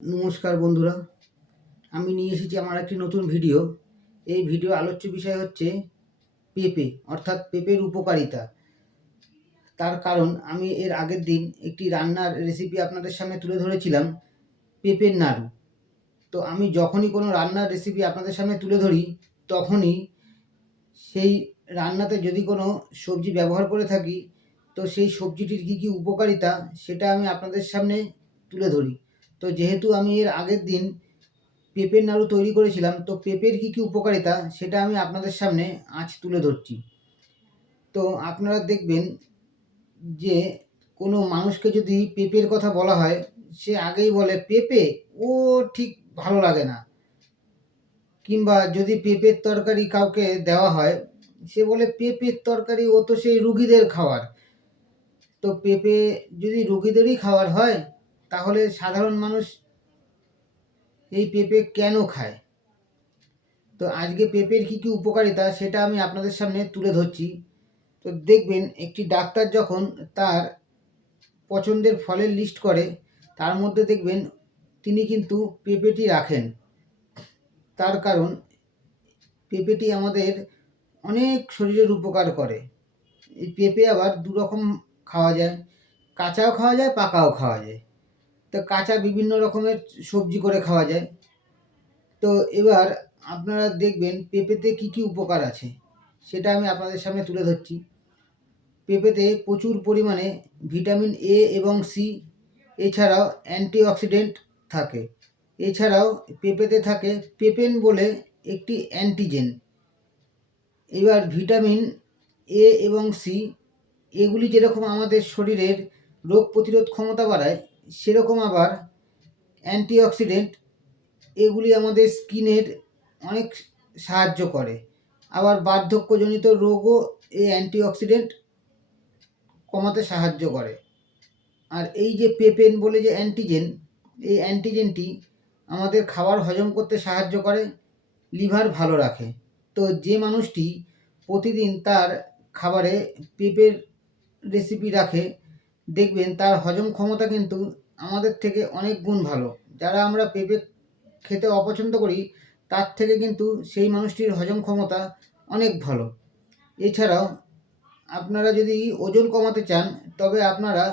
নমস্কার বন্ধুরা, আমি নিয়ে এসেছি আমার একটি নতুন ভিডিও। এই ভিডিও আলোচ্য বিষয় হচ্ছে পেঁপে, অর্থাৎ পেঁপের উপকারিতা। তার কারণ আমি এর আগের দিন একটি রান্নার রেসিপি আপনাদের সামনে তুলে ধরেছিলাম, পেঁপের নাড়ু। তো আমি যখনই কোনো রান্নার রেসিপি আপনাদের সামনে তুলে ধরি, তখনই সেই রান্নাতে যদি কোনো সবজি ব্যবহার করে থাকি, তো সেই সবজিটির কী কী উপকারিতা সেটা আমি আপনাদের সামনে তুলে ধরি। তো যেহেতু আমি এর আগের দিন পেঁপের নাড়ু তৈরি করেছিলাম, তো পেঁপের কী কী উপকারিতা সেটা আমি আপনাদের সামনে আজ তুলে ধরছি। তো আপনারা দেখবেন যে কোনো মানুষকে যদি পেঁপের কথা বলা হয়, সে আগেই বলে পেঁপে, ও ঠিক ভালো লাগে না। কিংবা যদি পেঁপের তরকারি কাউকে দেওয়া হয়, সে বলে পেঁপের তরকারি, ও তো সেই রুগীদের খাওয়ার। তো পেঁপে যদি রুগীদেরই খাওয়ার হয়, তাহলে সাধারণ মানুষ এই পেঁপে কেন খায়? তো আজকে পেঁপের কী কী উপকারিতা সেটা আমি আপনাদের সামনে তুলে ধরছি। তো দেখবেন একটি ডাক্তার যখন তার পছন্দের ফলের লিস্ট করে, তার মধ্যে দেখবেন তিনি কিন্তু পেঁপেটি রাখেন। তার কারণ পেঁপেটি আমাদের অনেক শরীরের উপকার করে। এই পেঁপে আবার দুরকম খাওয়া যায়, কাঁচাও খাওয়া যায়, পাকাও খাওয়া যায়। তো কাঁচা বিভিন্ন রকমের সবজি করে খাওয়া যায়। তো এবার আপনারা দেখবেন পেঁপেতে কী কী উপকার আছে সেটা আমি আপনাদের সামনে তুলে ধরছি। পেঁপেতে প্রচুর পরিমাণে ভিটামিন এ এবং সি, এছাড়াও অ্যান্টিঅক্সিডেন্ট থাকে। এছাড়াও পেঁপেতে থাকে পেপেন বলে একটি অ্যান্টিজেন। এবার ভিটামিন এ এবং সি এগুলি যেরকম আমাদের শরীরের রোগ প্রতিরোধ ক্ষমতা বাড়ায়, সেরকম আবার অ্যান্টিঅক্সিডেন্ট এগুলি আমাদের স্কিনের অনেক সাহায্য করে। আবার বার্ধক্যজনিত রোগও এই অ্যান্টিঅক্সিডেন্ট কমাতে সাহায্য করে। আর এই যে পেপেন বলে যে অ্যান্টিজেন, এই অ্যান্টিজেনটি আমাদের খাবার হজম করতে সাহায্য করে, লিভার ভালো রাখে। তো যে মানুষটি প্রতিদিন তার খাবারে পেঁপের রেসিপি রাখে, দেখবেন তার হজম ক্ষমতা কিন্তু আমাদের থেকে অনেক গুণ ভালো। যারা আমরা পেঁপে খেতে অপছন্দ করি, তার থেকে কিন্তু সেই মানুষটির হজম ক্ষমতা অনেক ভালো। এছাড়াও আপনারা যদি ওজন কমাতে চান, তবে আপনারা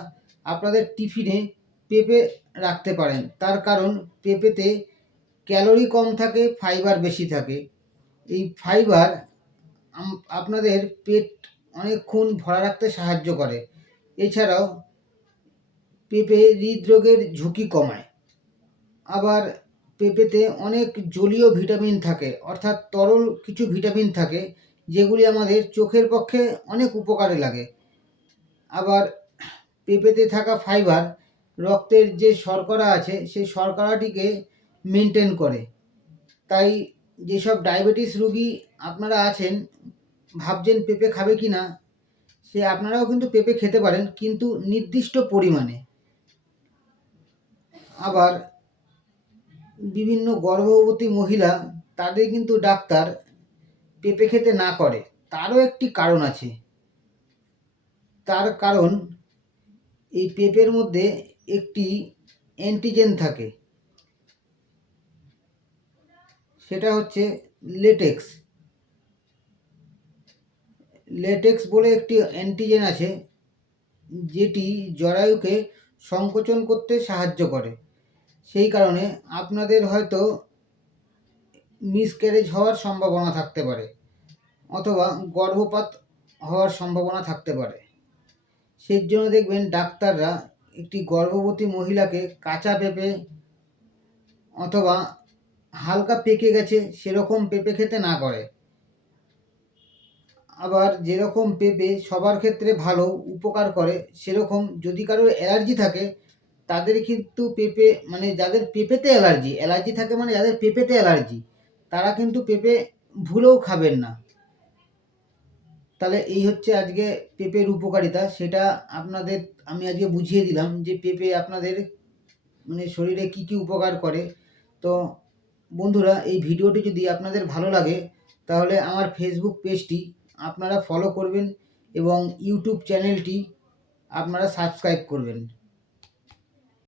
আপনাদের টিফিনে পেঁপে রাখতে পারেন। তার কারণ পেঁপেতে ক্যালোরি কম থাকে, ফাইবার বেশি থাকে। এই ফাইবার আপনাদের পেট অনেকক্ষণ ভরা রাখতে সাহায্য করে। এছাড়াও পেঁপে হৃদরোগের ঝুঁকি কমায়। আবার পেঁপেতে অনেক জলীয় ভিটামিন থাকে, অর্থাৎ তরল কিছু ভিটামিন থাকে, যেগুলি আমাদের চোখের পক্ষে অনেক উপকারে লাগে। আবার পেঁপেতে থাকা ফাইবার রক্তের যে শর্করা আছে, সেই শর্করাটিকে মেনটেন করে। তাই যেসব ডায়াবেটিস রোগী আপনারা আছেন, ভাবছেন পেঁপে খাবে কি না, সে আপনারাও কিন্তু পেঁপে খেতে পারেন, কিন্তু নির্দিষ্ট পরিমাণে। আবার বিভিন্ন গর্ভবতী মহিলা, তাদের কিন্তু ডাক্তার পেঁপে খেতে না করে, তারও একটি কারণ আছে। তার কারণ এই পেঁপের মধ্যে একটি অ্যান্টিজেন থাকে, সেটা হচ্ছে লেটেক্স। লেটেক্স বলে একটি অ্যান্টিজেন আছে, যেটি জরায়ুকে সংকোচন করতে সাহায্য করে। সেই কারণে আপনাদের হয়তো মিসক্যারেজ হওয়ার সম্ভাবনা থাকতে পারে, অথবা গর্ভপাত হওয়ার সম্ভাবনা থাকতে পারে। সেই জন্য দেখবেন ডাক্তাররা একটি গর্ভবতী মহিলাকে কাঁচা পেঁপে অথবা হালকা পেকে গেছে সেরকম পেঁপে খেতে না করে। আবার যেরকম পেঁপে সবার ক্ষেত্রে ভালো উপকার করে, সেরকম যদি কারোর অ্যালার্জি থাকে, তাদের কিন্তু পেঁপে, মানে যাদের পেঁপেতে অ্যালার্জি থাকে, মানে যাদের পেঁপেতে অ্যালার্জি, তারা কিন্তু পেঁপে ভুলেও খাবেন না। তাহলে এই হচ্ছে আজকে পেঁপের উপকারিতা, সেটা আপনাদের আমি আজকে বুঝিয়ে দিলাম যে পেঁপে আপনাদের মানে শরীরে কী কী উপকার করে। তো বন্ধুরা, এই ভিডিওটি যদি আপনাদের ভালো লাগে, তাহলে আমার ফেসবুক পেজটি আপনারা ফলো করবেন এবং ইউটিউব চ্যানেলটি আপনারা সাবস্ক্রাইব করবেন।